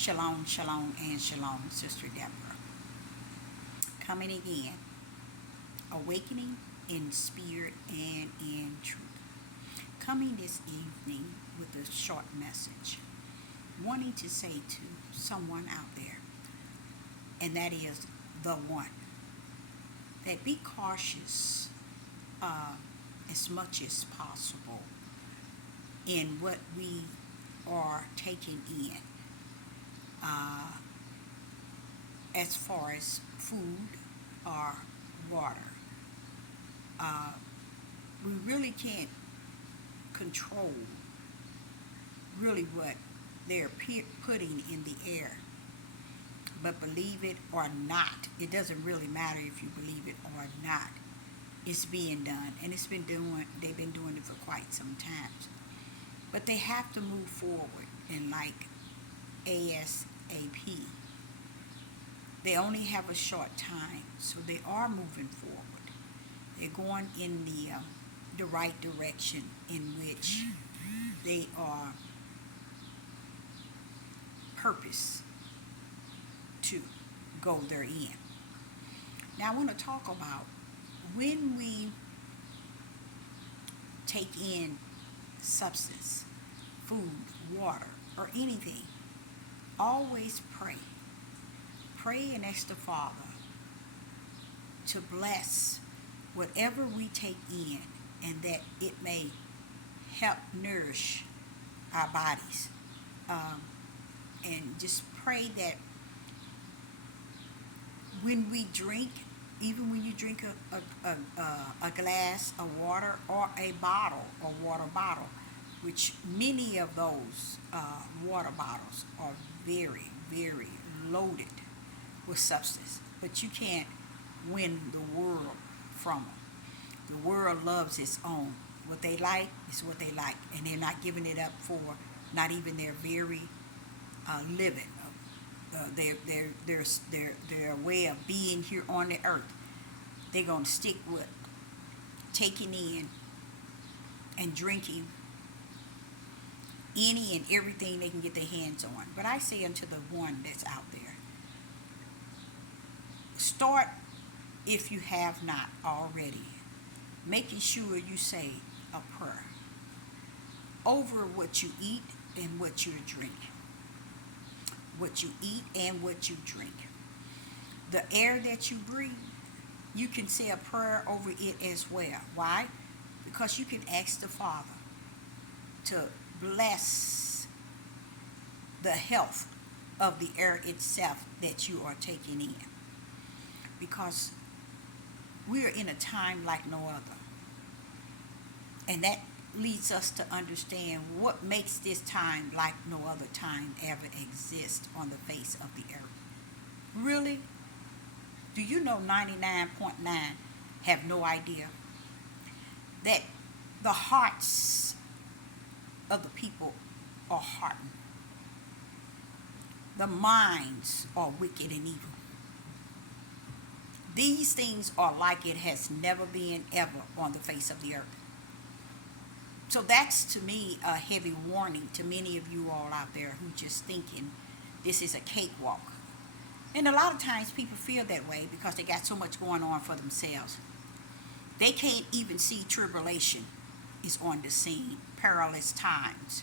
Shalom, shalom, and shalom, Sister Deborah. Coming again, awakening in spirit and in truth. Coming this evening with a short message, wanting to say to someone out there, and that is the one, that be cautious as much as possible in what we are taking in. As far as food or water. We really can't control really what they're putting in the air. But believe it or not, it doesn't really matter if you believe it or not. It's being done, and they've been doing it for quite some time. But they have to move forward in like ASAP. They only have a short time, so they are moving forward. They're going in the right direction in which they are purpose to go therein. Now I want to talk about when we take in substance, food, water, or anything, always pray. Pray and ask the Father to bless whatever we take in, and that it may help nourish our bodies. And just pray that when we drink, even when you drink a glass of water or a water bottle, which many of those water bottles are very, very loaded with substance, but you can't win the world from them. The world loves its own. What they like is what they like, and they're not giving it up for not even their very living, their way of being here on the earth. They're going to stick with taking in and drinking any and everything they can get their hands on. But I say unto the one that's out there, start, if you have not already, making sure you say a prayer over what you eat and what you drink. What you eat and what you drink. The air that you breathe, you can say a prayer over it as well. Why? Because you can ask the Father to bless the health of the air itself that you are taking in. Because we are in a time like no other. And that leads us to understand what makes this time like no other time ever exist on the face of the earth. Really? Do you know 99.9 have no idea that the hearts of the people are hardened? The minds are wicked and evil. These things are like it has never been ever on the face of the earth. So that's, to me, a heavy warning to many of you all out there who just thinking this is a cakewalk. And a lot of times people feel that way because they got so much going on for themselves. They can't even see tribulation is on the scene, perilous times.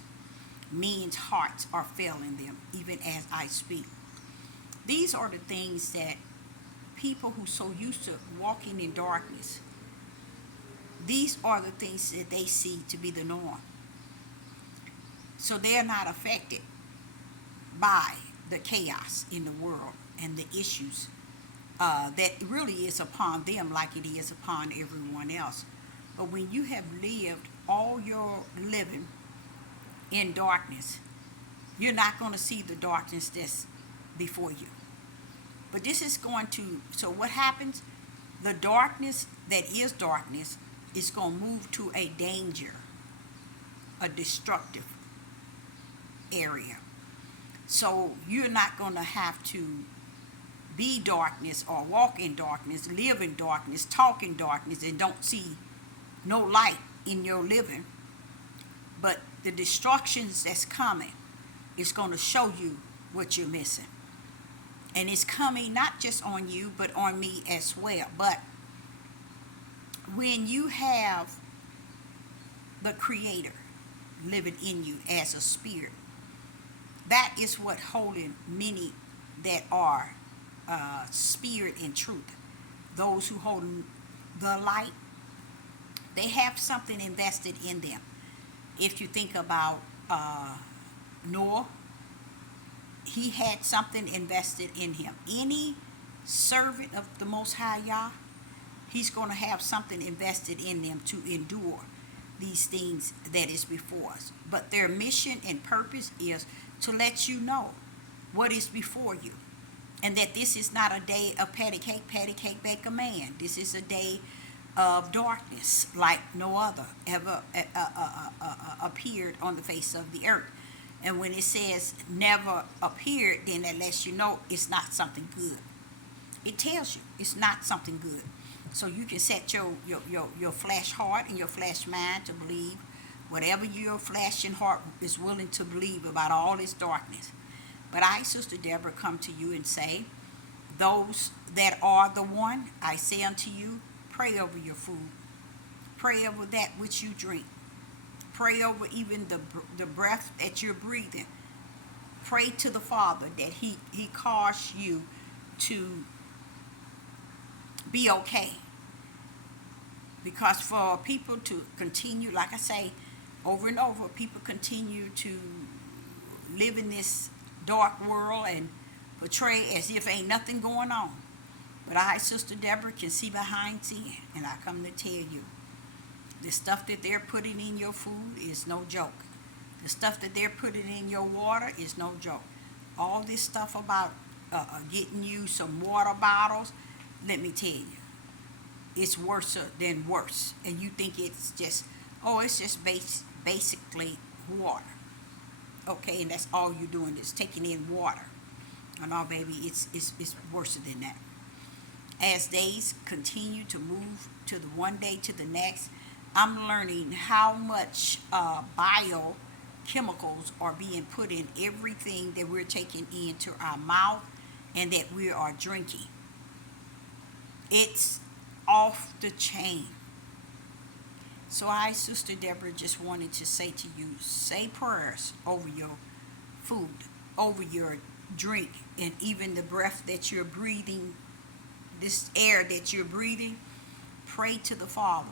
Men's hearts are failing them, even as I speak. These are the things that people who so used to walking in darkness, these are the things that they see to be the norm. So they're not affected by the chaos in the world and the issues that really is upon them like it is upon everyone else. But when you have lived all your living in darkness, you're not going to see the darkness that's before you. But this is going to, so what happens? The darkness that is darkness is going to move to a danger, a destructive area. So you're not going to have to be darkness or walk in darkness, live in darkness, talk in darkness, and don't see no light in your living. But the destructions that's coming is going to show you what you're missing. And it's coming not just on you, but on me as well. But when you have the Creator living in you as a spirit, that is what holding many that are spirit and truth. Those who hold the light, they have something invested in them. If you think about Noah, he had something invested in him. Any servant of the Most High Yah, he's going to have something invested in them to endure these things that is before us. But their mission and purpose is to let you know what is before you, and that this is not a day of patty cake bake a man. This is a day of darkness like no other ever appeared on the face of the earth. And when it says never appeared, then that lets you know it's not something good. It tells you it's not something good. So you can set your flesh heart and your flesh mind to believe whatever your flesh and heart is willing to believe about all this darkness. But I, Sister Deborah, come to you and say, those that are the one, I say unto you, pray over your food. Pray over that which you drink. Pray over even the breath that you're breathing. Pray to the Father that He calls you to be okay. Because for people to continue, like I say, over and over, people continue to live in this dark world and portray as if ain't nothing going on. But I, Sister Deborah, can see behind sin, and I come to tell you, the stuff that they're putting in your food is no joke. The stuff that they're putting in your water is no joke. All this stuff about getting you some water bottles, let me tell you, it's worse than worse. And you think it's just, it's just basically water. Okay, and that's all you're doing is taking in water. And no, baby, it's worse than that. As days continue to move to the one day to the next, I'm learning how much biochemicals are being put in everything that we're taking into our mouth and that we are drinking. It's off the chain. So I, Sister Deborah, just wanted to say to you, say prayers over your food, over your drink, and even the breath that you're breathing, this air that you're breathing. Pray to the Father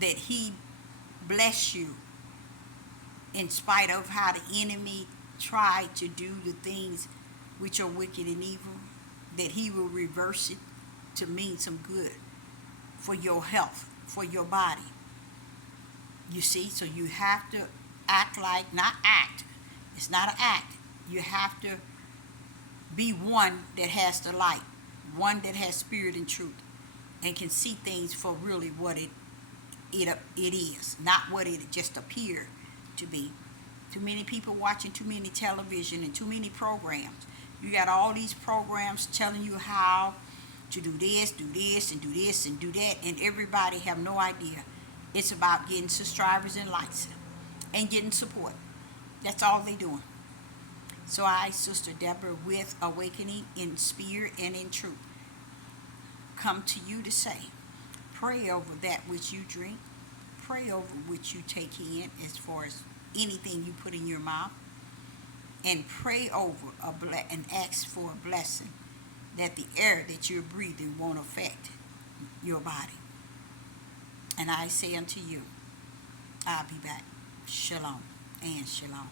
that He bless you in spite of how the enemy tried to do the things which are wicked and evil, that He will reverse it to mean some good for your health, for your body. You see, so you have to act like, not act, it's not an act. You have to be one that has the light, one that has spirit and truth, and can see things for really what it is, not what it just appeared to be. Too many people watching too many television and too many programs. You got all these programs telling you how to do this, and do this, and do that, and everybody have no idea. It's about getting subscribers and likes and getting support. That's all they doing. So I, Sister Deborah, with Awakening in Spirit and in Truth, come to you to say, pray over that which you drink, pray over which you take in as far as anything you put in your mouth, and pray over and ask for a blessing that the air that you're breathing won't affect your body. And I say unto you, I'll be back. Shalom and shalom.